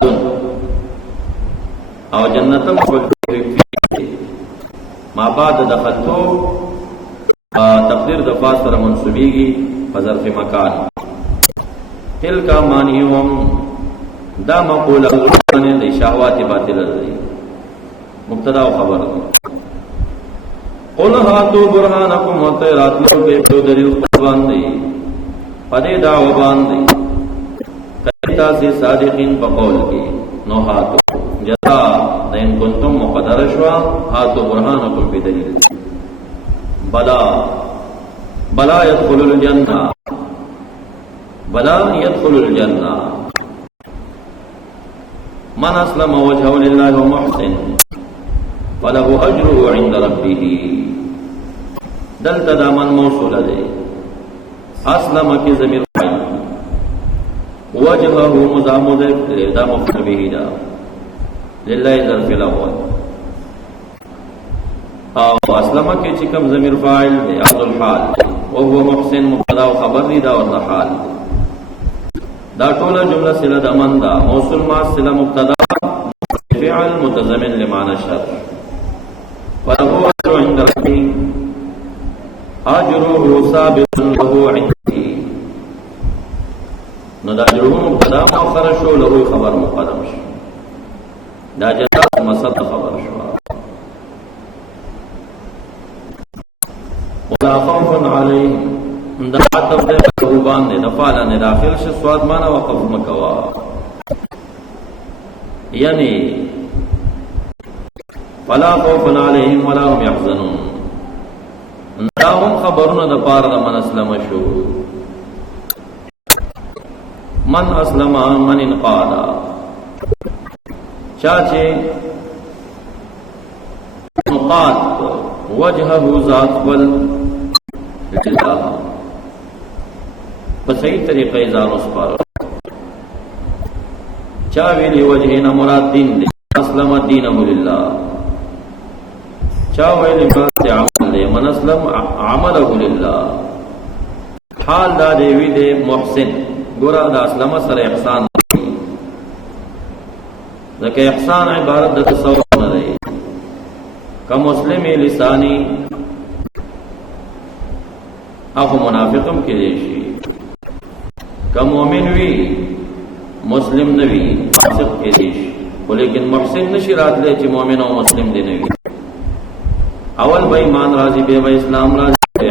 او جنت مفعول ما بعد دخلتو تقدیر د فاصله منصوبیږي په ظرف مکان. تلک مانیهم دا مقوله د شهوات باطل دی. مبتدا او خبر دی. قل هاتوا برهانکم وتراتلو به دلیل قرآن دی پدې دعوا باندې کتا سے صادقین بقول کی نو هاتو جزا ان کنتم مقدر شوا هاتو برهانکم بدلیل. بلا يدخل الجنة من اسلم وجهه لله ومحسن فله اجره عند ربه. دلتا دا من موصول دے. اسلم کی ضمیر فاعل وجهه مضاف دا مفعول به دا لله ظرف الاول او اسلم کی چکم ضمیر فاعل دے عبد الحال وهو محسن مبتدا و خبر دی دا ورته حال. دا ټوله جمله صله د من دا موصول ما صله مبتدا فعل متضمن لمعنى الشرط. فله اجر عند اجره ثابت له عندي نو دا اجره مبتدا مؤخر شو له خبر مقدم شو دا جزاء مصدر خبر شو ولا خوف عليهم دا عطف دے بہوبان دے نفالا نے داخل شو سواد مانا وقف مکوا یعنی فلا خوف عليهم ولا هم يحزنون دا هم خبرونه د پاره د من اسلم شو من اسلم من انقاد چاچه انقاد وجهه ذات بل لله په صحیح طریقې ځان اوس پاره چا ویلی وجهنا مراد دین دی اسلم دینه لله چا ویلی بات عمل دی من اسلم عمله لله حال دا دیوی دی محسن ګورا دا اسلم سره احسان دی ځکه احسان عبارت د تصور نه دی که مسلم لسانی اخو منافقم کې دی شي که مؤمن وی مسلم نوی فاسق کې دی شي ولیکن محسن نشي راتلی چې مؤمن او مسلم دی نوی اول به ایمان راځي به اسلام راځي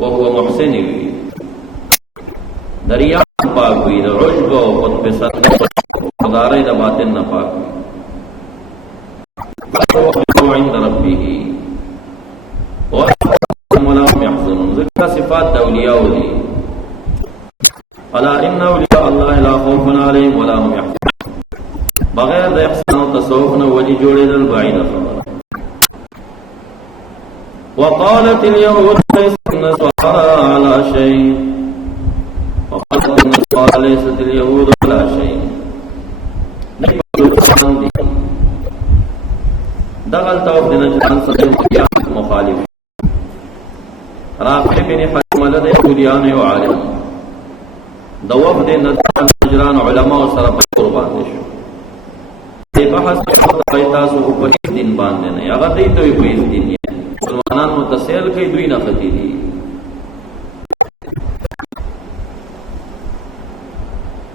او هو محسن وي دریا پاک وي د عجب او خود په سر خدای د باطن نه پاک وي عند ربه ولا هم يحزنون ذکر صفات اولیاء دي الا ان اولیاء الله لا خوف عليهم ولا هم يحزنون بغیر د احسان او تصوف نه ولی جوړېدل بعید خبره وقالت اليهود ليست النصارى على شيء وقالت النصارى ليست اليهود على شيء دغل توف دي نجران صدر مخالف رافع بن حجمل دي يهوديان وعالم دوف دي نجران علماء سرب قربان دي شو دي بحث قیتاسو اوپر دین باندې نه هغه دی ته په دین مسلمانان متسیل کوي دوی نه ختی دي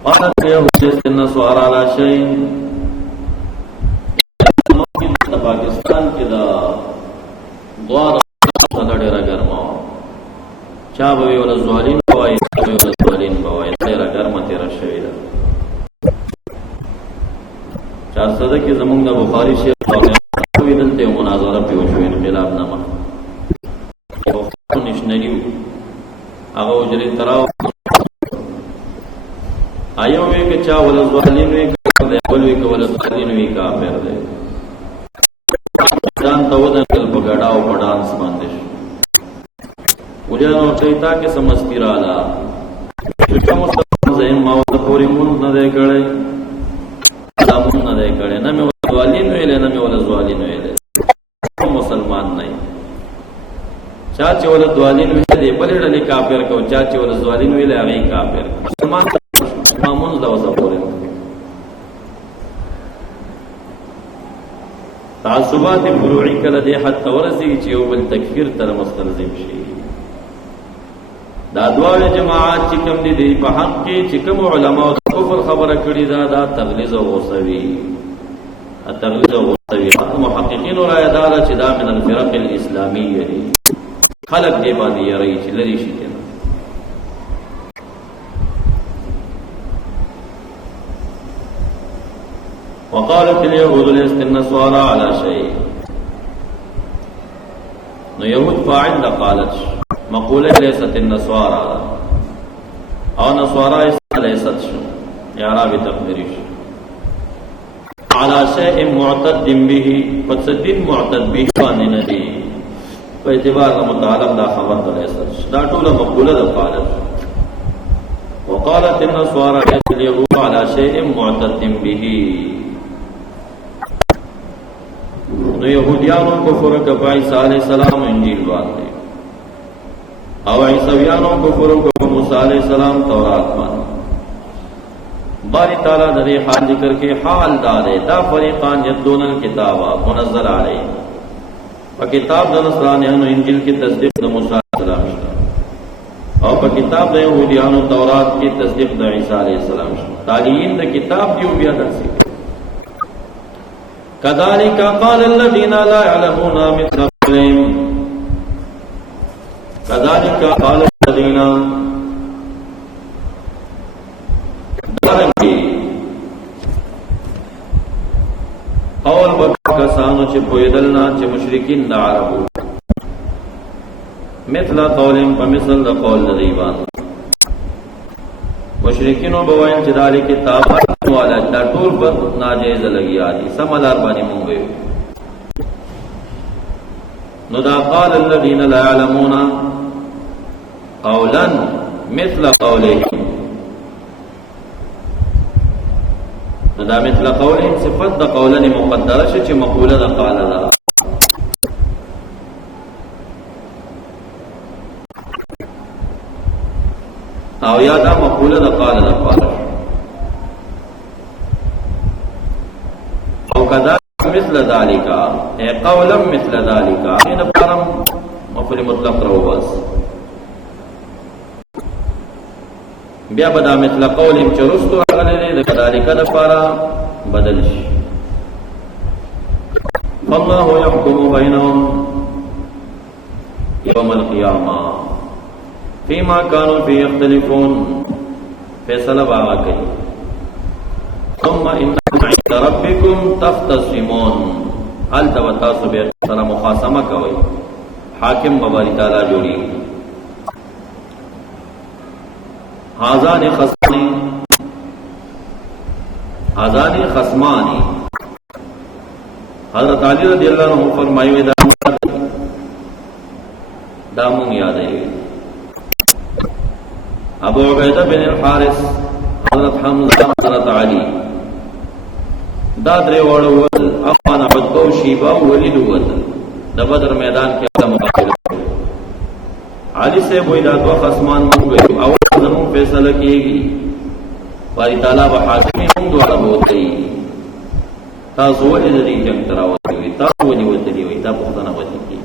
قالت اليهود النصارى على شيء پاکستان کې دا دوار ډېر ګرمه چا به ویل زوالین بوای ویل زوالین بوای ډېر ګرمه تیر شوی دا چار صده کې زمونږ د بخاری شیخ وی دلته مناظره پیو شوې خلاف نامه او نشنریو هغه وجري تراو آیو وی که چا ول زوالین وی کړه ول وی کول زوالین وی کافر دی ځان ته ودل په غډاو په ډانس باندې وجانو چیتا کې سمستی رااله چې کوم څه زم ما ته پوری مون نه دی کړی سلامون نه دی کړی نه مې زوالین ویل نه مې ول زوالین ویل مسلمان نه چا چې ول زوالین ویل دی بلې ډلې کافر کو چا چې ول زوالین ویل هغه کافر مسلمان مامون دا وسه پوری تعصبات فروعی کله دی حتی ورسی چې یو بل تکفیر تر مستلزم شي دا دواړه جماعات چې کوم دي په حق کې چې کوم علما د کفر خبره کړي دا تغلیظ او غصوی تغلیظ او غصوی محققین را اداره چې دا من الفرق الاسلامیه دي خلق دی باندې یری چې لري شي کنه وقالت اليهود ليست النصارى على شيء نو يهود فاعل دا قالت مقوله ليست النصارى او نصارى ليست يا رابي تقديرش على شيء معتد به فتصدين معتد به باندې نه دي په اعتبار متعلق دا خبر ده ليست دا ټول مقوله دا قالت وقالت النصارى ليست اليهود على شيء معتد به نو یهودیانو کفر کبا عیسی علیہ السلام انجیل باندې او عیسویانو کفر کبا موسی علیہ السلام تورات باندې باری تعالی د حال ذکر کې حال دار دا فریقان یتلون الکتاب منزل علیه په کتاب د نصرانیانو انجیل کې تصدیق د موسی السلام شته او په کتاب د يهوديانو تورات کې تصدیق د عیسی علیه السلام شته. تابعین د کتاب دیو بیا درسي كذلك قال الذين لا يعلمون مثل قولهم كذلك قال الذين قول بکسانو چې پویدلنا چې مشرکین د عربو مثل قولهم فمثل د قول د دیوان مشرکینو بوایي چې دالي کتاب والا دا ټول په ناجیز لګیا دي سملار باندې مونږ نو دا قال الذين لا يعلمون قولا مثل قولهم نو دا مثل قولهم صفت د قولن مقدره شي چې مقوله د قال دا او یا دا مقوله د قال د قال او کذا مثل ذلك اي قولا مثل ذلك ان فرم مفعول مطلق روباس بیا بدا مثل قولهم چرستو غللی د ذالک د پارا بدل شي. الله يحكم بينهم يوم القيامه فيما كانوا فيه يختلفون فیصلہ باغ کوي ثم انكم عند ربكم تختصمون هل تاسو به سره مخاصمه کوي حاکم باری تعالی جوړي آزانی خصمانی حضرت علی رضی اللہ عنہ فرمائے دامون یاد ہے ابو عبیدہ بن الحارث حضرت حمزہ حضرت علی دا درې وړو افغان عبد او شیبا ولید ود د بدر میدان کې مقابله علی سے وې دا دو خصمان مونږ او زمون فیصله کیږي باری تعالی به حاکم هم دواړه وته تاسو ولې د دې جنگ تراوي تاسو ولې وته دی وي تاسو پښتنه وته کی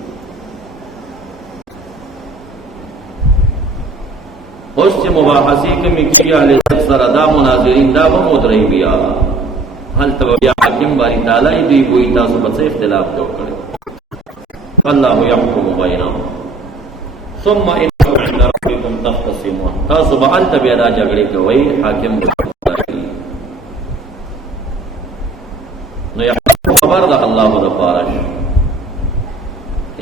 اوس چې مباحثه کوي کیږي اهل سره دا مناظرین دا به مودري بیا هل تبیا حاکم باری تعالی دی وي تاسو په څه اختلاف جوړ کړو الله يحكم بينهم ثم انكم عند ربكم تختصمون تاسو به انت بیا دا جګړه کوي حاکم نو خبر ده الله د پارش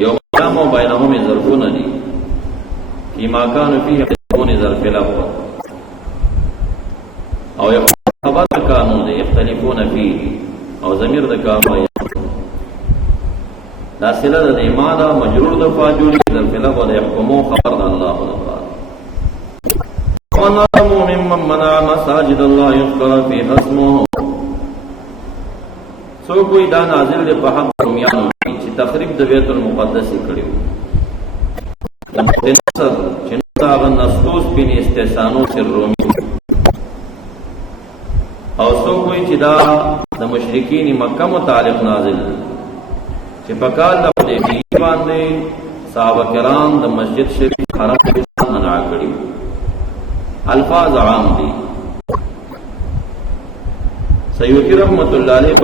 یوم قیامه بینهم ظرفون دي فيما كانوا فيه يختلفون ظرف الاول او خبر كانوا يختلفون فيه او ضمیر د کامه دا سله د ایمان مجرور د فاجوری ظرف الاول يحكمون خبر ده الله د پارش وَنَعْلَمُ مِمَّنْ مَنَعَ مَسَاجِدَ اللَّهِ يُذْكَرَ فِيهَا اسْمُهُ سو کوئی دا نازل دے په حق رومیانو چې تخریب د بیت المقدس کړیو نصر چې نو نسطوس بن استحسانو سر رومي او سو کوئی چې دا د مشرکین مکه متعلق نازل چې په کال د حدیبیه باندې صحابه کرام د مسجد شریف حرم ته منع کړیو الفاظ عام دي سیوطی رحمت اللہ علیہ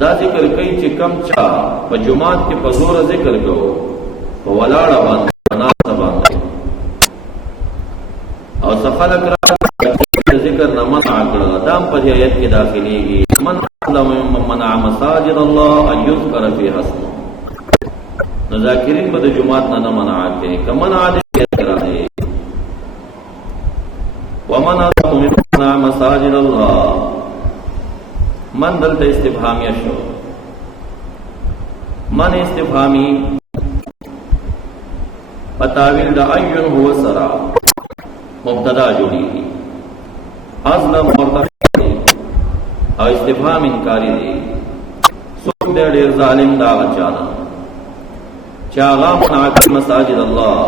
دا ذکر کئی چې کم چا په جماعت کې په زور ذکر کوو په ولاړه باندې ناس باندې او سخلق را ذکر نه منع کړل دام په آیت کې داخليږي من علم منع مساجد الله ان يذكر فيها اسمه نو ذاکرین په جماعت نه منع کوي کمن عادت کرا دے ومن علم منع مساجد الله من دلتا استفهامی شو من استفهامی پتاویل دا ایون هو سرا مبتدا جوڑی دی ازلم مرتفع دی او استفهام انکاری دی سوک دے دیر ظالم دا غچانا چاغا منعکل مساجد اللہ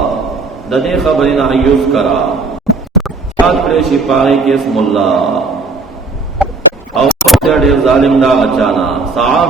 دا دے خبرنا ایوز کرا چاہت کرے شپاہی کے اسم اللہ او دیر ظالم دا غچانا صحاب